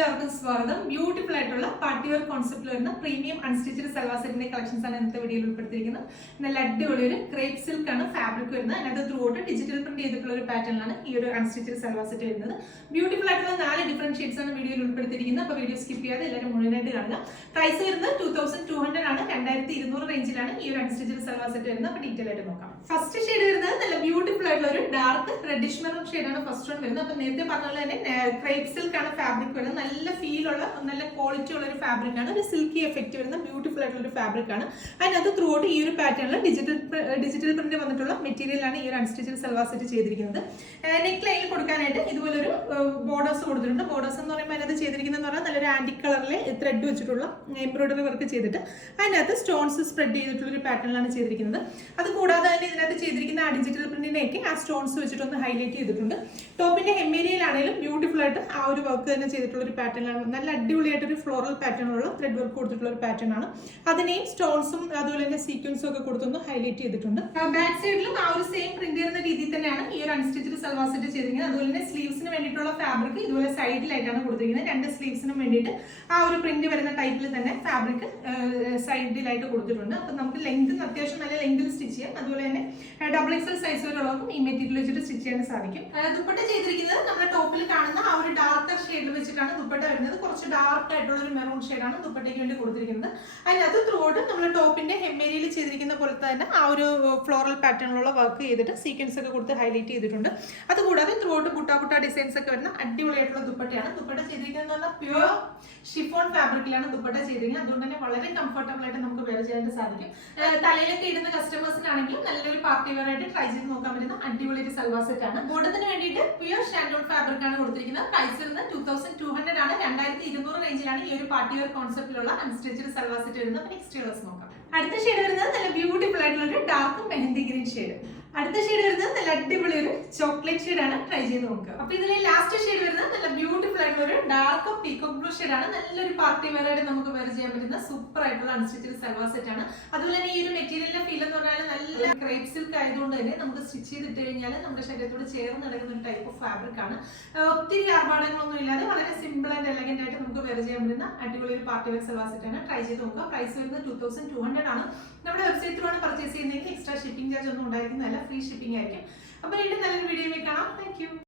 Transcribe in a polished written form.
എല്ലാവർക്കും സ്വാഗതം. ബ്യൂട്ടിഫുൾ ആയിട്ടുള്ള പാർട്ടി വെയർ കോൺസെപ്റ്റിൽ വരുന്ന പ്രീമിയം അൺസ്റ്റിച്ചഡ് സൽവാർ സെറ്റിന്റെ കളക്ഷൻസ് ആണ് ഇന്നത്തെ വീഡിയോയിൽ ഉൾപ്പെടുത്തിയിരിക്കുന്നത്. നല്ല അടിപൊളി ഒരു ക്രേപ്പ് സിൽക്ക് ആണ് ഫാബ്രിക് വരുന്നത്. അതിനകത്ത് ത്രൂ ഔട്ട് ഡിജിറ്റൽ പ്രിന്റ് ചെയ്തിട്ടുള്ള ഒരു പാറ്റേണിലാണ് ഈ ഒരു അൺസ്റ്റിച്ചഡ് സൽവാർ സെറ്റ് വരുന്നത്. ബ്യൂട്ടിഫുൾ ആയിട്ടുള്ള 4 ഡിഫറെന്റ് ഷെയ്ഡ്സ് ആണ് വീഡിയോയിൽ ഉൾപ്പെടുത്തിയിരിക്കുന്നത്. അപ്പോൾ വീഡിയോ സ്കിപ്പ് ചെയ്യാതെ എല്ലാവരും മുഴുവനായിട്ട് കാണുക. പ്രൈസ് വരുന്നത് 2200 ആണ്. 2200 റേഞ്ചിലാണ് ഈ ഒരു അൺസ്റ്റിച്ചഡ് സൽവാർ സെറ്റ് വരുന്നത്. അപ്പോൾ ഡീറ്റെയിൽ ആയിട്ട് നോക്കാം. ഫസ്റ്റ് ഷെയ്ഡ് വരുന്നത് നല്ല ബ്യൂട്ടിഫുൾ ആയിട്ടുള്ള ഒരു ഡാർക്ക് റെഡിഷ് മെറൂൺ ഷെയ്ഡാണ് ഫസ്റ്റ് വൺ വരുന്നത്. അപ്പോൾ നേരത്തെ പറഞ്ഞ പോലെ തന്നെ ക്രേപ്പ് സിൽക്ക് ആണ് ഫാബ്രിക് വരുന്നത്. നല്ല ഫീൽ ഉള്ള നല്ല ക്വാളിറ്റി ഉള്ള ഒരു ഫാബ്രിക് ആണ്. ഒരു സിൽക്കി എഫക്റ്റ് വരുന്ന ബ്യൂട്ടിഫുൾ ആയിട്ടുള്ള ഒരു ഫാബ്രിക് ആണ്. അതിനകത്ത് ത്രൂ ഔട്ട് ഈ ഒരു പാറ്റേണിൽ ഡിജിറ്റൽ പ്രിന്റ് വന്നിട്ടുള്ള മെറ്റീരിയലാണ് ഈ ഒരു അൺസ്റ്റിച്ചഡ് സൽവാർ സെറ്റ് ചെയ്തിരിക്കുന്നത്. നെക്ക് ലൈനിൽ കൊടുക്കാനായിട്ട് ഇതുപോലൊരു ബോർഡേഴ്സ് കൊടുത്തിട്ടുണ്ട്. ബോർഡേഴ്സ് എന്ന് പറയുമ്പോൾ അതിനകത്ത് ചെയ്തിരിക്കുന്നത് പറഞ്ഞാൽ നല്ലൊരു ആന്റിക് കളറിൽ ത്രെഡ് വെച്ചിട്ടുള്ള എംബ്രോയിഡറി വർക്ക് ചെയ്തിട്ട് അതിനകത്ത് സ്റ്റോൺസ് സ്പ്രെഡ് ചെയ്തിട്ടുള്ള ഒരു പാറ്റേണിലാണ് ചെയ്തിരിക്കുന്നത്. അത് കൂടാതെ തന്നെ ഇതിനകത്ത് ചെയ്തിരിക്കുന്ന ആ ഡിജിറ്റൽ പ്രിന്റിനെയൊക്കെ ആ സ്റ്റോൺസ് വെച്ചിട്ടൊന്ന് ഹൈലൈറ്റ് ചെയ്തിട്ടുണ്ട്. ടോപ്പിന്റെ ഹെമ്മേരിയയിലാണെങ്കിലും ബ്യൂട്ടിഫുൾ ആയിട്ട് ആ ഒരു വർക്ക് തന്നെ ചെയ്തിട്ടുള്ള ഒരു പാറ്റേണാണ്. നല്ല അടിപൊളിയായിട്ട് ഒരു ഫ്ലോറൽ പാറ്റേണുള്ള ത്രെഡ് വർക്ക് കൊടുത്തിട്ടുള്ള ഒരു പാറ്റേൺ ആണ്. അതിനെയും സ്റ്റോൺസും അതുപോലെ തന്നെ സീക്വൻസും ഒക്കെ കൊടുത്തൊന്ന് ഹൈലൈറ്റ് ചെയ്തിട്ടുണ്ട്. ബാക്ക് സൈഡിലും ആ ഒരു സെയിം പ്രിന്റ് ചെയ്യുന്ന രീതിയിൽ തന്നെയാണ് ഈ ഒരു അൺസ്റ്റിച്ചഡ് സൽവാർ സെറ്റ് ചെയ്തിരിക്കുന്നത്. അതുപോലെ തന്നെ സ്ലീവ്സിന് വേണ്ടിയിട്ടുള്ള ഫാബ്രിക് ഇതുപോലെ സൈഡിലായിട്ടാണ് കൊടുത്തിരിക്കുന്നത്. 2 സ്ലീവ്സിനും വേണ്ടിയിട്ട് ആ ഒരു പ്രിന്റ് വരുന്ന ടൈപ്പിൽ തന്നെ ഫാബ്രിക് സൈഡിലായിട്ട് കൊടുത്തിട്ടുണ്ട്. അപ്പൊ നമുക്ക് ലെങ്ത് അത്യാവശ്യം നല്ല ലെങ്തിൽ സ്റ്റിച്ച് ചെയ്യാം. അതുപോലെ തന്നെ ഡബിൾ എക്സൽ സൈസ് വരെയുള്ളവർക്കും ഈ മെറ്റീരിയൽ വെച്ചിട്ട് സ്റ്റിച്ച് ചെയ്യാൻ സാധിക്കും. ദുപ്പട്ട ചെയ്തിരിക്കുന്നത് നമ്മുടെ ടോപ്പിൽ കാണുന്ന ആ ഒരു ഡാർക്കർ ഷെയ്ഡ് വെച്ചിട്ടാണ് ദുപ്പട്ട വരുന്നത്. കുറച്ച് ഡാർക്ക് ആയിട്ടുള്ള ഒരു മെറൂൺ ഷെയ്ഡാണ് ദുപ്പട്ടയ്ക്ക് വേണ്ടി കൊടുത്തിരിക്കുന്നത്. അതിനകത്ത് ത്രൂ ഔട്ട് നമ്മൾ ടോപ്പിന്റെ ഹെമ്മേരിയിൽ ചെയ്തിരിക്കുന്ന പോലെ തന്നെ ആ ഒരു ഫ്ലോറൽ പാറ്റേണിലുള്ള വർക്ക് ചെയ്തിട്ട് സീക്വൻസ് ഒക്കെ കൊടുത്ത് ഹൈലൈറ്റ് ചെയ്തിട്ടുണ്ട്. അതുകൂടാതെ ത്രൂ ഔട്ട് ബുട്ട ഡിസൈൻസ് ഒക്കെ വരുന്ന അടിപൊളിയായിട്ടുള്ള ദുപ്പട്ടയാണ്. ദുപ്പട്ട ചെയ്തിരിക്കുന്നത് പറഞ്ഞാൽ പ്യുവർ ഷിഫോൺ ഫാബ്രിക്കിലാണ് ദുപ്പട്ട ചെയ്തിരിക്കുന്നത്. അതുകൊണ്ട് തന്നെ വളരെ കംഫർട്ടബിൾ ആയിട്ട് നമുക്ക് വെയർ ചെയ്യാൻ സാധിക്കും. തലയിലൊക്കെ ഇടുന്ന കസ്റ്റമേഴ്സിനാണെങ്കിലും നല്ലൊരു പാർട്ടി വെയർ ആയിട്ട് ട്രൈ ചെയ്ത് നോക്കാൻ പറ്റുന്ന അടിപൊളി ഒരു സൽവാർ സെറ്റ് ആണ്. ബോട്ടത്തിന് വേണ്ടിയിട്ട് പ്യുവർ ഷാൻഡോൺ ഫാബ്രിക് ആണ് കൊടുത്തിരിക്കുന്നത്. പ്രൈസ് വരുന്നത് 2200 ആണ്. 2200 റേഞ്ചിലാണ് ഈ ഒരു പാർട്ടി വെയർ കോൺസെപ്റ്റിലുള്ള അൺസ്റ്റിച്ചഡ് സൽവാർ സെറ്റ് വരുന്നത്. നെക്സ്റ്റ് കളേഴ്സ് നോക്കാം. അടുത്ത ഷെയ്ഡ് വരുന്നത് നല്ല ബ്യൂട്ടിഫുൾ ആയിട്ടുള്ള ഒരു ഡാർക്ക് മെഹന്തി ഗ്രീൻ ഷെയ്ഡ്. അടുത്ത ഷെയ്ഡ് വരുന്നത് നല്ല അടിപൊളി ഒരു ചോക്ലേറ്റ് ഷെയ്ഡ് ആണ്. ട്രൈ ചെയ്ത് നോക്കുക. അപ്പൊ ഇതിലെ ലാസ്റ്റ് ഷെയ്ഡ് വരുന്നത് നല്ല ബ്യൂട്ടിഫുൾ ആയിട്ടുള്ള ഒരു ഡാർക്ക് പീകോക്ക് ബ്ലൂ ഷെയ്ഡ് ആണ്. നല്ലൊരു പാർട്ടി വെയർ ആയിട്ട് നമുക്ക് വെയർ ചെയ്യാൻ പറ്റുന്ന സൂപ്പർ ആയിട്ടുള്ള അൺസ്റ്റിച്ചഡ് സൽവാർ സെറ്റ് ആണ്. അതുപോലെ തന്നെ ഈ ഒരു മെറ്റീരിയലിന്റെ ഫീൽ എന്ന് പറഞ്ഞാൽ നല്ല ക്രേപ്പ് സിൽക്ക് ആയതുകൊണ്ട് തന്നെ നമുക്ക് സ്റ്റിച്ച് ചെയ്തിട്ട് കഴിഞ്ഞാൽ നമ്മുടെ ശരീരത്തോട് ചേർന്ന് നടക്കുന്ന ഒരു ടൈപ്പ് ഓഫ് ഫാബ്രിക് ആണ്. ഒത്തിരി ആർഭാടങ്ങളൊന്നും ഇല്ലാതെ വളരെ സിമ്പിൾ ആൻഡ് എലഗന്റ് ആയിട്ട് നമുക്ക് വെയർ ചെയ്യാൻ പറ്റുന്ന അടിപൊളി ഒരു പാർട്ടി വെയർ സൽവാർ സെറ്റ് ആണ്. ട്രൈ ചെയ്ത് നോക്കുക. പ്രൈസ് വരുന്നത് 2200 ആണ്. നമ്മുടെ വെബ്സൈറ്റിലാണ് പർച്ചേസ് ചെയ്യുന്നതെങ്കിൽ എക്സ്ട്രാ ഷിപ്പിംഗ് ചാർജ് ഒന്നും ഉണ്ടായിരിക്കുന്നതല്ല, ഫ്രീ ഷിപ്പിംഗ് ആയിരിക്കും. അപ്പോൾ വീണ്ടും നല്ലൊരു വീഡിയോയിൽ കാണാം. Thank you.